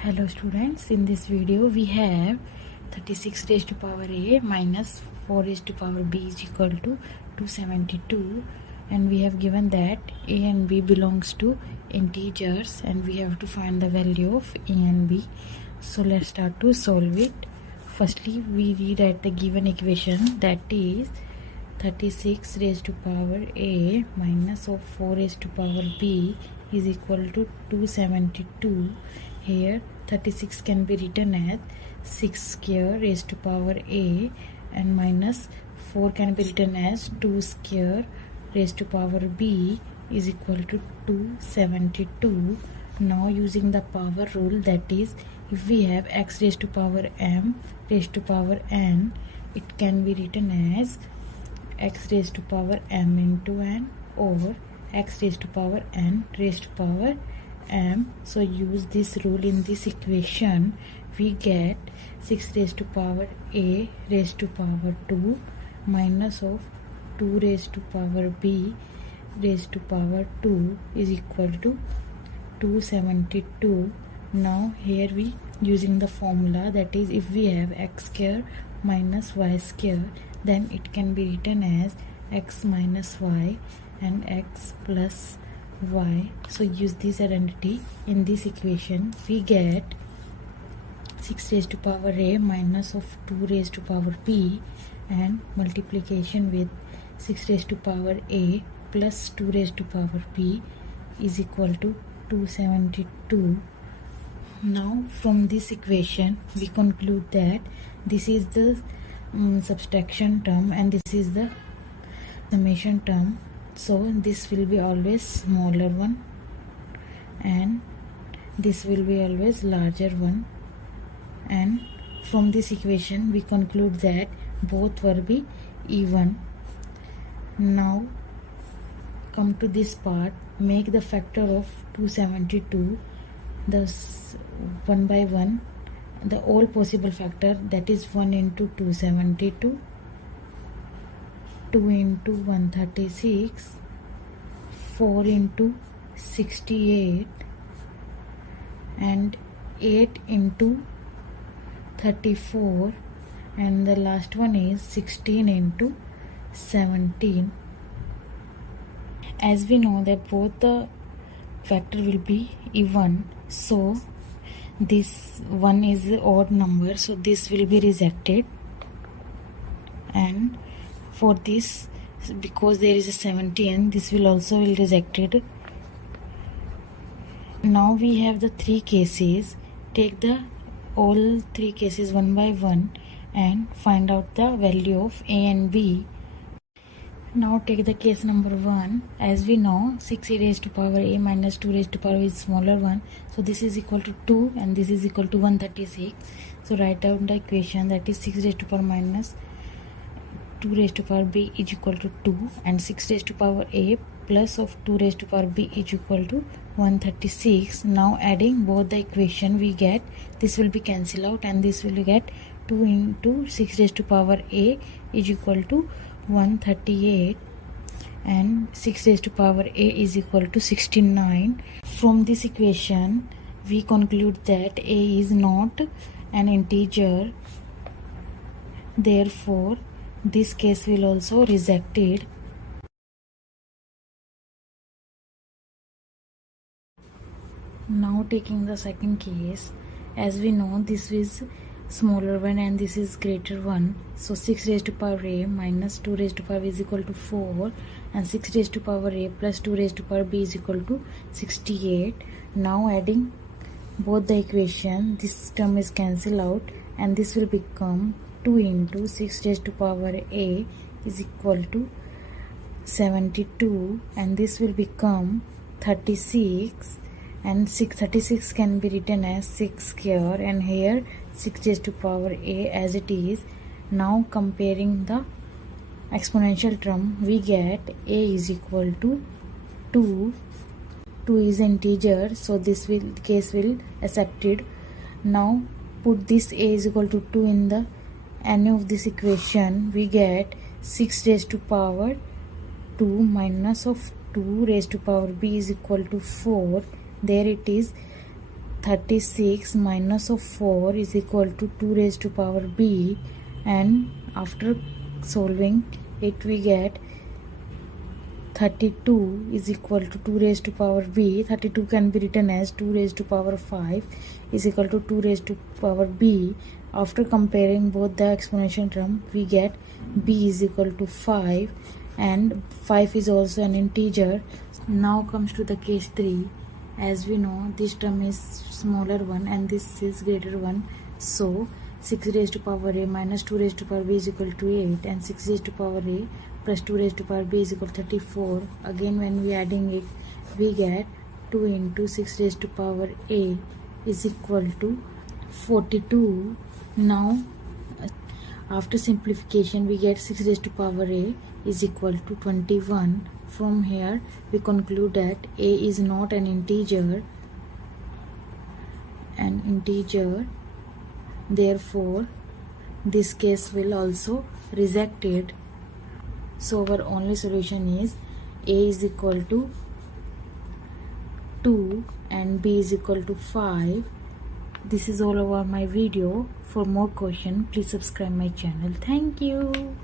Hello students, in this video we have 36 raised to power a minus 4 raised to power b is equal to 272, and we have given that a and b belongs to integers and we have to find the value of a and b. So let's start to solve it. Firstly, we rewrite the given equation, that is 36 raised to power a minus of 4 raised to power b is equal to 272. Here 36 can be written as 6 square raised to power a and minus 4 can be written as 2 square raised to power b is equal to 272. Now using the power rule, that is if we have x raised to power m raised to power n, it can be written as x raised to power m into n over x raised to power n raised to power m. So use this rule in this equation, we get 6 raised to power a raised to power 2 minus of 2 raised to power b raised to power 2 is equal to 272. Now here we using the formula, that is if we have x square minus y square, then it can be written as x minus y and x plus y. So use this identity in this equation, we get 6 raised to power a minus of 2 raised to power b and multiplication with 6 raised to power a plus 2 raised to power b is equal to 272. Now from this equation we conclude that this is the subtraction term and this is the summation term. So this will be always smaller one and this will be always larger one, and from this equation we conclude that both will be even. Now come to this part, make the factor of 272, thus one by one the all possible factor, that is 1 into 272, 2 into 136, 4 into 68 and 8 into 34, and the last one is 16 into 17. As we know that both the factor will be even, so this one is the odd number, so this will be rejected, and for this, because there is a 17, this will also be rejected. Now we have the three cases, take the all three cases one by one and find out the value of a and b. Now take the case number 1. As we know, 6 raised to power a minus 2 raised to power is smaller one, so this is equal to 2 and this is equal to 136. So write down the equation, that is 6 raised to power minus 2 raised to power b is equal to 2 and 6 raised to power a plus of 2 raised to power b is equal to 136. Now adding both the equation, we get this will be cancelled out and this will get 2 into 6 raised to power a is equal to 138 and 6 raised to power a is equal to 69. From this equation we conclude that a is not an integer, therefore this case will also rejected. Now taking the second case, as we know this is smaller one and this is greater one, so 6 raised to power a minus 2 raised to power is equal to 4 and 6 raised to power a plus 2 raised to power b is equal to 68. Now adding both the equation, this term is cancelled out and this will become 2 into 6 raised to power a is equal to 72 and this will become 36, and 36 can be written as 6 square and here 6 raised to power a as it is. Now comparing the exponential term, we get a is equal to 2. 2 is integer, so this case will accepted. Now put this a is equal to 2 in the any of this equation, we get 6 raised to power 2 minus of 2 raised to power b is equal to 4. There it is 36 minus of 4 is equal to 2 raised to power b, and after solving it we get 32 is equal to 2 raised to power b. 32 can be written as 2 raised to power 5 is equal to 2 raised to power b. After comparing both the exponential term, we get b is equal to 5, and 5 is also an integer. Now comes to the case 3. As we know, this term is smaller one and this is greater one. So 6 raised to power a minus 2 raised to power b is equal to 8, and 6 raised to power a plus 2 raised to power b is equal to 34. Again, when we adding it, we get 2 into 6 raised to power a is equal to 42. Now after simplification, we get 6 raised to power a is equal to 21. From here we conclude that a is not an integer, therefore this case will also rejected. So our only solution is a is equal to 2 and b is equal to 5. This is all over my video. For more questions, please subscribe my channel. Thank you.